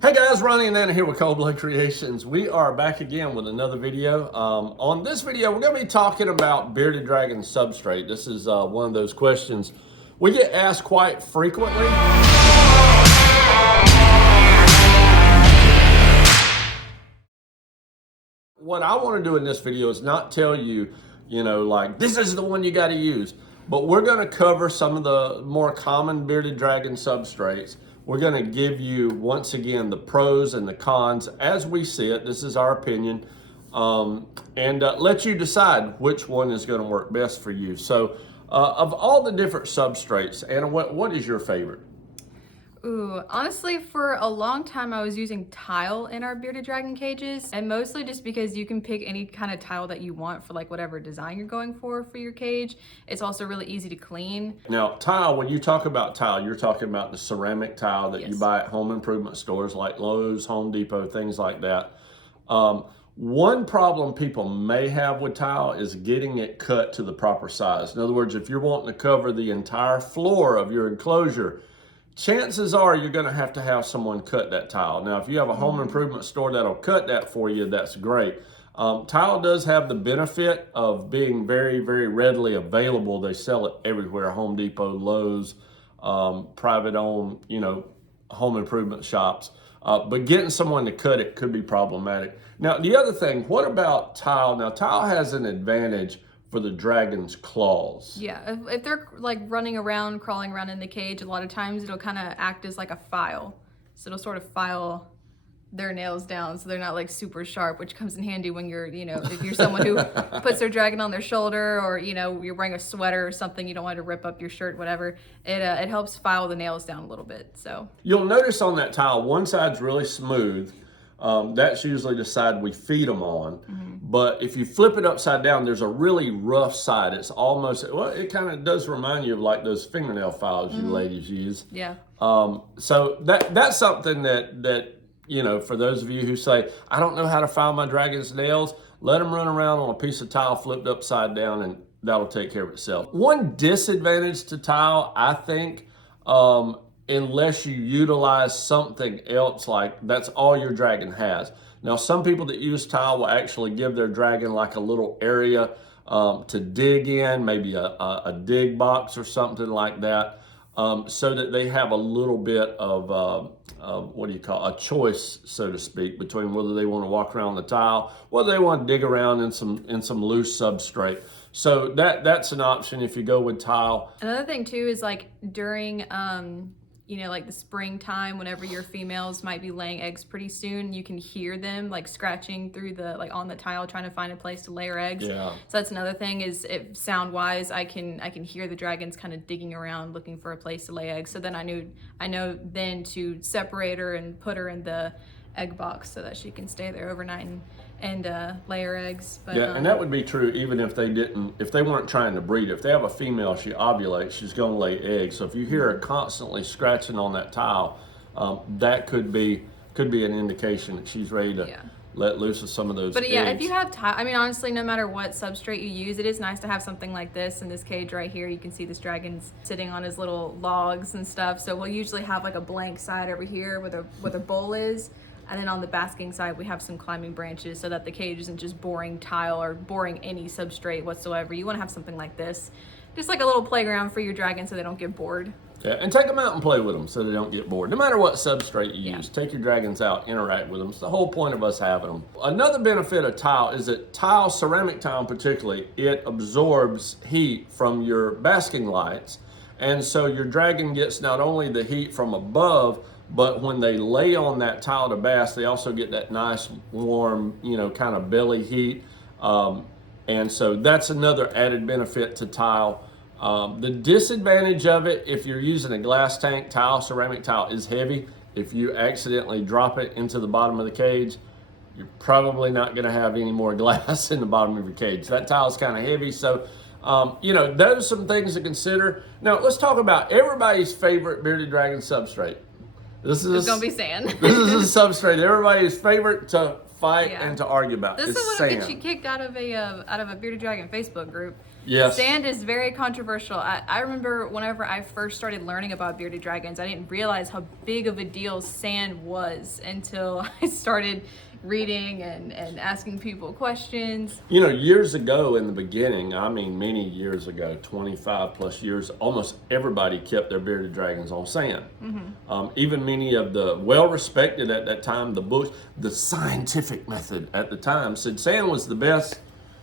Hey guys, Ronnie and Anna here with Cold Blood Creations. We are back again with another video. On this video, we're going to be talking about bearded dragon substrate. This is one of those questions we get asked quite frequently. What I want to do in this video is not tell you, like this is the one you got to use, but we're going to cover some of the more common bearded dragon substrates. We're going to give you, once again, the pros and the cons as we see it. This is our opinion. And let you decide which one is going to work best for you. So of all the different substrates, Anna, what is your favorite? Ooh, honestly, for a long time I was using tile in our bearded dragon cages, and mostly just because you can pick any kind of tile that you want for like whatever design you're going for your cage. It's also really easy to clean. Now, tile, when you talk about tile, you're talking about the ceramic tile that Yes. you buy at home improvement stores like Lowe's, Home Depot, things like that. One problem people may have with tile is getting it cut to the proper size. In other words, if you're wanting to cover the entire floor of your enclosure, chances are you're going to have someone cut that tile. Now, if you have a home improvement store that'll cut that for you, that's great. Tile does have the benefit of being very, very readily available. They sell it everywhere, Home Depot, Lowe's, private owned, home improvement shops. But getting someone to cut it could be problematic. Now, the other thing, what about tile? Now, tile has an advantage for the dragon's claws. Yeah, if they're like running around, crawling around in the cage, a lot of times it'll kind of act as like a file. So it'll sort of file their nails down so they're not like super sharp, which comes in handy when you're, if you're someone who puts their dragon on their shoulder, or, you're wearing a sweater or something, you don't want to rip up your shirt, whatever. It helps file the nails down a little bit, so. You'll notice on that tile, one side's really smooth. That's usually the side we feed them on. Mm-hmm. But if you flip it upside down, there's a really rough side. It's almost, it kind of does remind you of like those fingernail files you ladies use. Yeah. So that's something that for those of you who say, I don't know how to file my dragon's nails, let them run around on a piece of tile flipped upside down and that'll take care of itself. One disadvantage to tile, I think, unless you utilize something else, like that's all your dragon has. Now, some people that use tile will actually give their dragon like a little area to dig in, maybe a dig box or something like that, so that they have a little bit of a choice, so to speak, between whether they want to walk around the tile, whether they want to dig around in some loose substrate. So that's an option if you go with tile. Another thing too is like during like the springtime, whenever your females might be laying eggs pretty soon, you can hear them like scratching through on the tile trying to find a place to lay her eggs. Yeah. So that's another thing is sound wise, I can hear the dragons kind of digging around looking for a place to lay eggs. So then I know then to separate her and put her in the egg box so that she can stay there overnight and lay her eggs. But, yeah, and that would be true even if they weren't trying to breed. If they have a female, she ovulates, she's going to lay eggs. So if you hear her constantly scratching on that tile, that could be an indication that she's ready to let loose of some of those But yeah, eggs. if you have tile, I mean, honestly, no matter what substrate you use, it is nice to have something like this. In this cage right here, you can see this dragon's sitting on his little logs and stuff. So we'll usually have like a blank side over here where the bowl is. And then on the basking side, we have some climbing branches so that the cage isn't just boring tile or boring any substrate whatsoever. You want to have something like this, just like a little playground for your dragon so they don't get bored. Yeah, and take them out and play with them so they don't get bored. No matter what substrate you use, take your dragons out, interact with them. It's the whole point of us having them. Another benefit of tile is that tile, ceramic tile particularly, it absorbs heat from your basking lights. And so your dragon gets not only the heat from above, but when they lay on that tile to bask, they also get that nice warm, kind of belly heat. And so that's another added benefit to tile. The disadvantage of it, if you're using a glass tank tile, ceramic tile is heavy. If you accidentally drop it into the bottom of the cage, you're probably not going to have any more glass in the bottom of your cage. That tile is kind of heavy. So, those are some things to consider. Now, let's talk about everybody's favorite bearded dragon substrate. This is gonna be sand. This is a substrate everybody's favorite to fight and to argue about. This is what'll get you kicked out of a bearded dragon Facebook group. Yes. Sand is very controversial. I remember whenever I first started learning about bearded dragons, I didn't realize how big of a deal sand was until I started reading and asking people questions. You know, years ago in the beginning, I mean many years ago, 25 plus years, almost everybody kept their bearded dragons on sand. Even many of the well-respected at that time, the scientific method at the time said sand was the best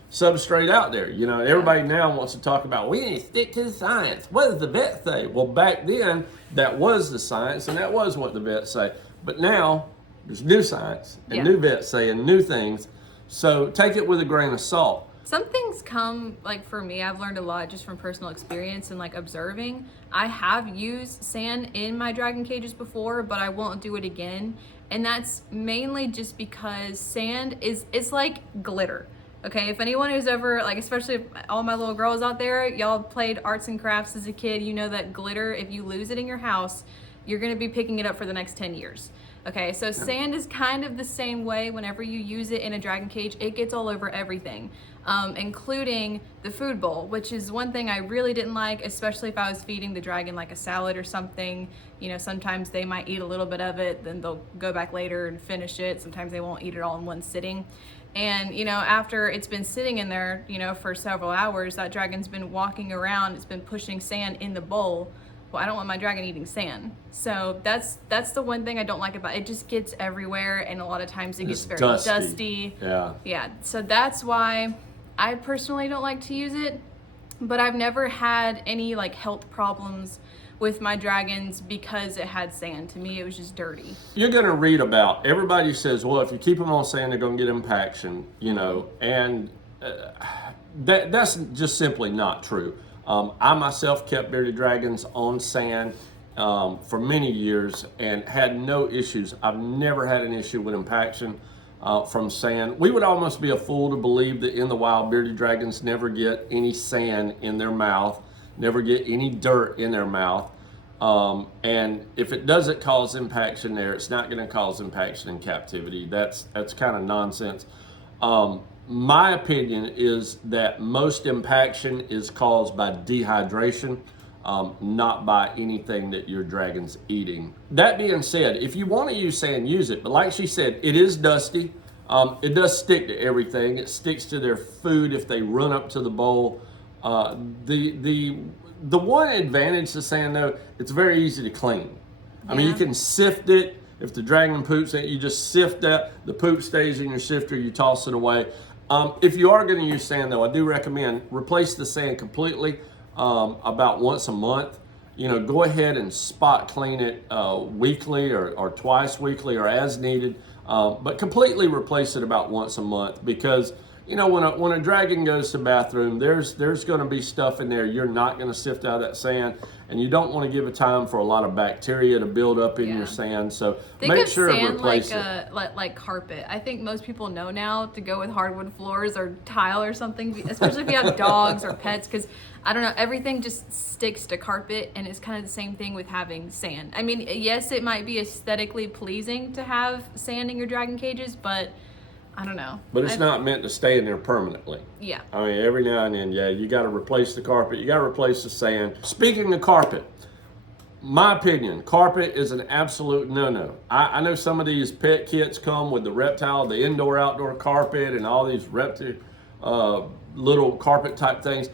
substrate out there. You know, everybody now wants to talk about, we need to stick to the science. What does the vet say? Well, back then, that was the science, and that was what the vets say. But now, there's new science and new vets saying new things. So take it with a grain of salt. Some things come, like for me, I've learned a lot just from personal experience and like observing. I have used sand in my dragon cages before, but I won't do it again. And that's mainly just because sand it's like glitter. Okay, if anyone who's ever, like especially all my little girls out there, y'all played arts and crafts as a kid, you know that glitter, if you lose it in your house, you're gonna be picking it up for the next 10 years. Okay, so sand is kind of the same way. Whenever you use it in a dragon cage, it gets all over everything, including the food bowl, which is one thing I really didn't like, especially if I was feeding the dragon like a salad or something. You know, sometimes they might eat a little bit of it, then they'll go back later and finish it. Sometimes they won't eat it all in one sitting. And, you know, after it's been sitting in there, you know, for several hours, that dragon's been walking around, it's been pushing sand in the bowl. Well, I don't want my dragon eating sand. So that's the one thing I don't like about it. It just gets everywhere, and a lot of times it gets very dusty. Yeah. So that's why I personally don't like to use it. But I've never had any like health problems with my dragons because it had sand. To me, it was just dirty. You're going to read about, everybody says, well, if you keep them on sand, they're going to get impaction, you know, and that's just simply not true. I myself kept bearded dragons on sand for many years and had no issues. I've never had an issue with impaction from sand. We would almost be a fool to believe that in the wild, bearded dragons never get any sand in their mouth, never get any dirt in their mouth. And if it doesn't cause impaction there, it's not going to cause impaction in captivity. That's kind of nonsense. My opinion is that most impaction is caused by dehydration, not by anything that your dragon's eating. That being said, if you want to use sand, use it. But like she said, it is dusty. It does stick to everything. It sticks to their food if they run up to the bowl. The one advantage to sand, though, it's very easy to clean. I mean, you can sift it. If the dragon poops it, you just sift that. The poop stays in your sifter. You toss it away. If you are going to use sand, though, I do recommend replace the sand completely about once a month. You know, go ahead and spot clean it weekly or twice weekly or as needed, but completely replace it about once a month because, you know, when a dragon goes to the bathroom, there's going to be stuff in there you're not going to sift out of that sand, and you don't want to give it time for a lot of bacteria to build up in your sand. So make sure to replace it. Like carpet. I think most people know now to go with hardwood floors or tile or something, especially if you have dogs or pets, because I don't know, everything just sticks to carpet, and it's kind of the same thing with having sand. I mean, yes, it might be aesthetically pleasing to have sand in your dragon cages, but I don't know. But it's not meant to stay in there permanently. Yeah. I mean, every now and then, you got to replace the carpet. You got to replace the sand. Speaking of carpet, my opinion, carpet is an absolute no-no. I know some of these pet kits come with the Reptile, the indoor-outdoor carpet, and all these little carpet type things.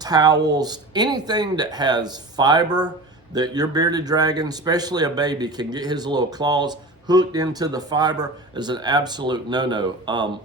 Towels, anything that has fiber that your bearded dragon, especially a baby, can get his little claws hooked into the fiber is an absolute no-no.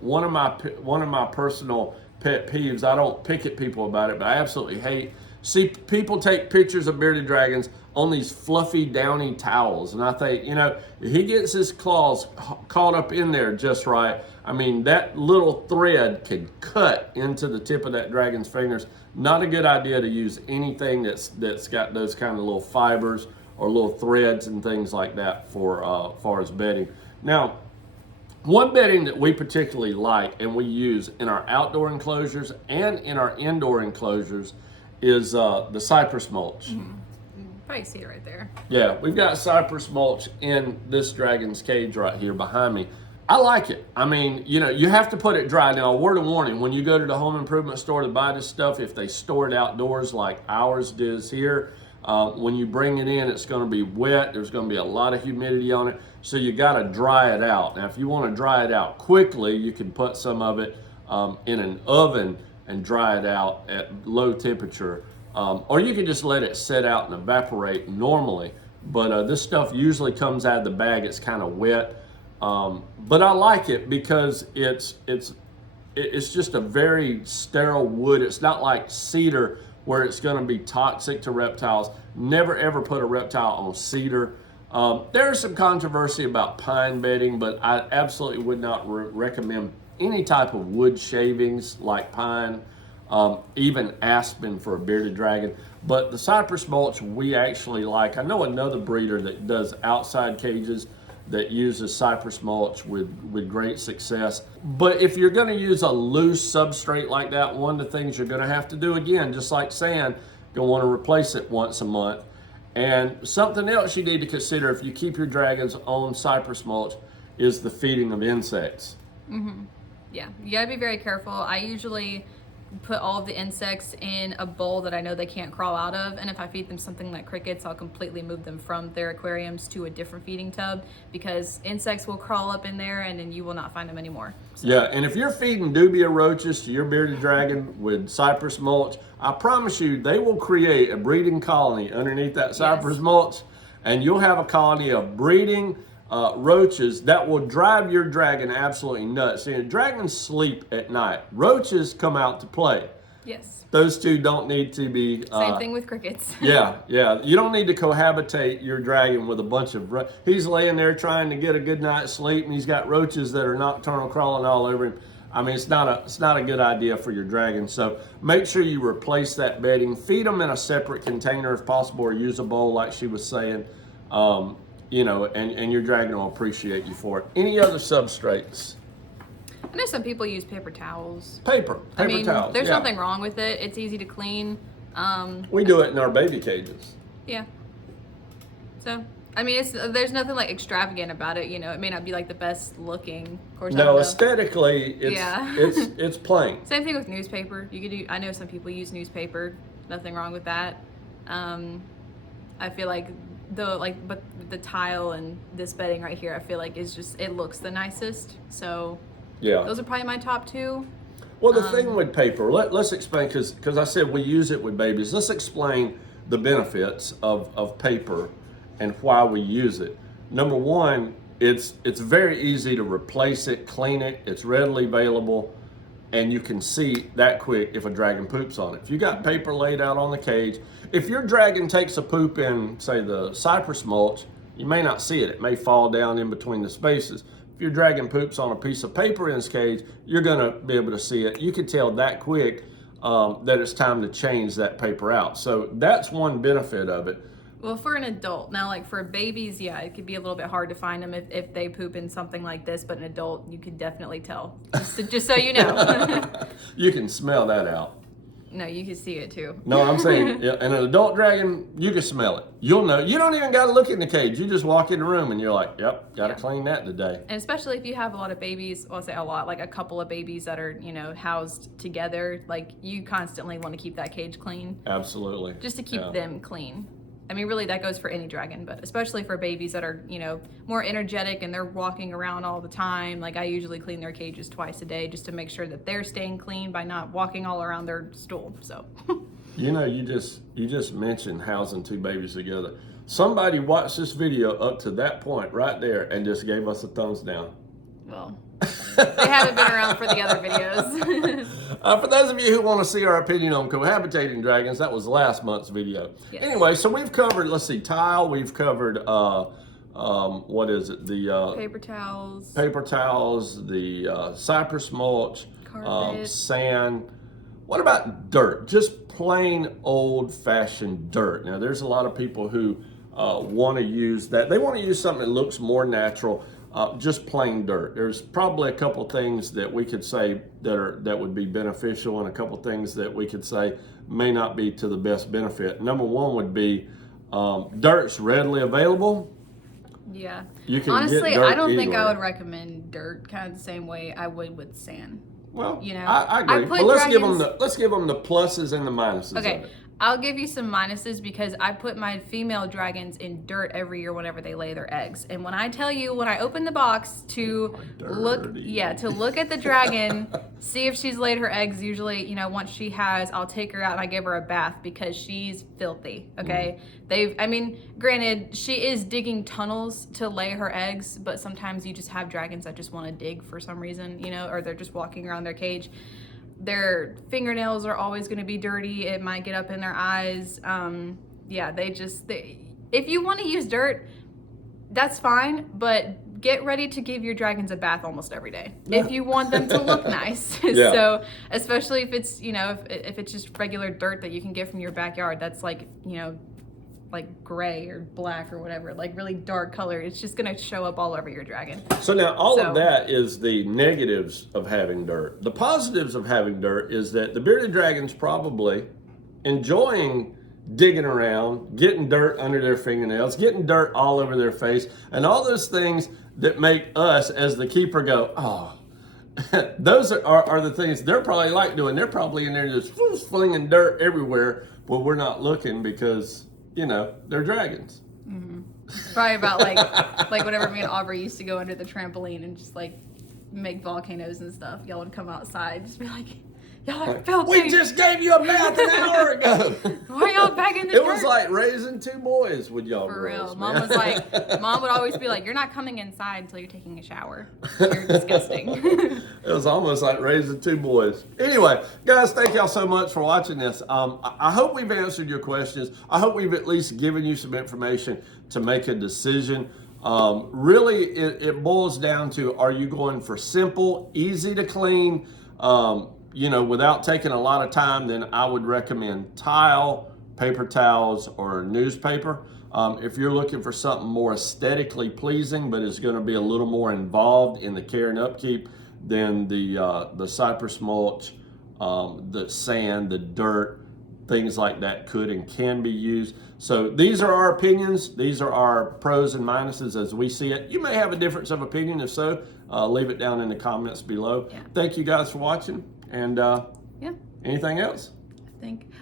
One of my personal pet peeves, I don't pick at people about it, but I absolutely hate, see people take pictures of bearded dragons on these fluffy, downy towels. And I think, you know, if he gets his claws caught up in there just right, I mean, that little thread could cut into the tip of that dragon's fingers. Not a good idea to use anything that's got those kind of little fibers or little threads and things like that for far as bedding. Now, one bedding that we particularly like and we use in our outdoor enclosures and in our indoor enclosures is the Cypress mulch. Mm-hmm. Probably see it right there. Yeah, we've got Cypress mulch in this dragon's cage right here behind me. I like it. I mean, you know, you have to put it dry. Now, a word of warning, when you go to the home improvement store to buy this stuff, if they store it outdoors like ours does here, when you bring it in, it's going to be wet. There's going to be a lot of humidity on it. So you got to dry it out. Now, if you want to dry it out quickly, you can put some of it in an oven and dry it out at low temperature. Or you can just let it sit out and evaporate normally. But this stuff usually comes out of the bag. It's kind of wet. But I like it because it's just a very sterile wood. It's not like cedar where it's going to be toxic to reptiles. Never ever put a reptile on cedar. There's some controversy about pine bedding, but I absolutely would not recommend any type of wood shavings like pine, even aspen for a bearded dragon. But the cypress mulch we actually like. I know another breeder that does outside cages that uses cypress mulch with great success. But if you're gonna use a loose substrate like that, one of the things you're gonna have to do, again, just like sand, you'll wanna replace it once a month. And something else you need to consider if you keep your dragons on cypress mulch is the feeding of insects. Yeah, you gotta be very careful. I usually put all of the insects in a bowl that I know they can't crawl out of, and if I feed them something like crickets, I'll completely move them from their aquariums to a different feeding tub, because insects will crawl up in there and then you will not find them anymore. So. Yeah, and if you're feeding dubia roaches to your bearded dragon with cypress mulch, I promise you they will create a breeding colony underneath that cypress mulch, and you'll have a colony of breeding roaches that will drive your dragon absolutely nuts. See, dragons sleep at night. Roaches come out to play. Yes. Those two don't need to be... Same thing with crickets. Yeah. You don't need to cohabitate your dragon with a bunch of... He's laying there trying to get a good night's sleep, and he's got roaches that are nocturnal crawling all over him. I mean, it's not a good idea for your dragon. So make sure you replace that bedding. Feed them in a separate container if possible, or use a bowl like she was saying. You know, and your dragon will appreciate you for it. Any other substrates? I know some people use paper towels. Paper towels. There's nothing wrong with it. It's easy to clean. We do it in our baby cages. Yeah. So, I mean, there's nothing like extravagant about it. You know, it may not be like the best looking. Of course, no, aesthetically, it's plain. Same thing with newspaper. You could do. I know some people use newspaper. Nothing wrong with that. I feel like but the tile and this bedding right here, I feel like it looks the nicest. So yeah, those are probably my top two. Well, the thing with paper, let's explain, because I said we use it with babies. Let's explain the benefits of paper and why we use it. Number one, it's very easy to replace it, clean it. It's readily available, and you can see that quick if a dragon poops on it. If you got paper laid out on the cage, if your dragon takes a poop in, say, the cypress mulch, you may not see it. It may fall down in between the spaces. If your dragon poops on a piece of paper in his cage, you're gonna be able to see it. You can tell that quick that it's time to change that paper out. So that's one benefit of it. Well, for an adult, now like for babies, yeah, it could be a little bit hard to find them if they poop in something like this, but an adult, you could definitely tell, just so you know. You can smell that out. No, you can see it too. No, I'm saying, in an adult dragon, you can smell it. You'll know. You don't even got to look in the cage. You just walk in the room and you're like, yep, got to clean that today. And especially if you have a lot of babies, well, I'll say a lot, like a couple of babies that are, you know, housed together, like you constantly want to keep that cage clean. Absolutely. Just to keep them clean. I mean, really, that goes for any dragon, but especially for babies that are, you know, more energetic and they're walking around all the time. Like I usually clean their cages twice a day just to make sure that they're staying clean by not walking all around their stool. So, you know, you just mentioned housing two babies together. Somebody watched this video up to that point right there and just gave us a thumbs down. Well, they haven't been around for the other videos. For those of you who want to see our opinion on cohabitating dragons, that was last month's video. Yes. Anyway, so we've covered, let's see, tile. We've covered, what is it? The paper towels. Paper towels, the cypress mulch, sand. What about dirt? Just plain old-fashioned dirt. Now, there's a lot of people who want to use that. They want to use something that looks more natural. Just plain dirt. There's probably a couple things that we could say that would be beneficial, and a couple things that we could say may not be to the best benefit. Number one would be dirt's readily available. Yeah. You can Honestly, get dirt I don't think I anywhere. would recommend dirt kind of the same way I would with sand. Well, You know, I agree. I put But let's give them dragons- the pluses and the minuses Okay, of it. I'll give you some minuses because I put my female dragons in dirt every year whenever they lay their eggs. And when I tell you, when I open the box to look at the dragon, see if she's laid her eggs, usually, you know, once she has, I'll take her out and I give her a bath because she's filthy, okay? I mean, granted, she is digging tunnels to lay her eggs, but sometimes you just have dragons that just want to dig for some reason, you know, or they're just walking around their cage. Their fingernails are always going to be dirty. It might get up in their eyes. Yeah, if you want to use dirt, that's fine, but get ready to give your dragons a bath almost every day if you want them to look nice. Yeah. So, especially if it's, you know, if it's just regular dirt that you can get from your backyard, that's like, you know, like gray or black or whatever, like really dark color, it's just gonna show up all over your dragon. So now all of that is the negatives of having dirt. The positives of having dirt is that the bearded dragon's probably enjoying digging around, getting dirt under their fingernails, getting dirt all over their face, and all those things that make us as the keeper go, oh, those are the things they're probably like doing. They're probably in there just flinging dirt everywhere, but we're not looking because, you know, they're dragons. It's probably about like whenever me and Aubrey used to go under the trampoline and just like make volcanoes and stuff, y'all would come outside, just be like, y'all are filthy. We just gave you a bath an hour ago. Why are y'all back in the It dirt? was like raising two boys with y'all For girls, real. man. Mom would always be like, you're not coming inside until you're taking a shower. You're disgusting. It was almost like raising two boys. Anyway, guys, thank y'all so much for watching this. I hope we've answered your questions. I hope we've at least given you some information to make a decision. Really, it boils down to, are you going for simple, easy to clean, you know, without taking a lot of time? Then I would recommend tile, paper towels, or newspaper. If you're looking for something more aesthetically pleasing, but is going to be a little more involved in the care and upkeep, then the Cypress mulch, the sand, the dirt, things like that could and can be used. So these are our opinions. These are our pros and minuses as we see it. You may have a difference of opinion. If so, leave it down in the comments below. Yeah. Thank you guys for watching. And Yeah. anything else?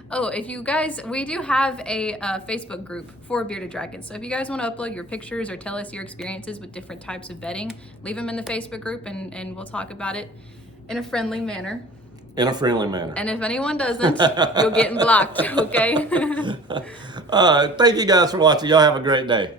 If you guys, we do have a Facebook group for bearded dragons. So if you guys want to upload your pictures or tell us your experiences with different types of bedding, leave them in the Facebook group and we'll talk about it in a friendly manner. In a friendly manner. And if anyone doesn't, you're getting blocked, okay? Thank you guys for watching. Y'all have a great day.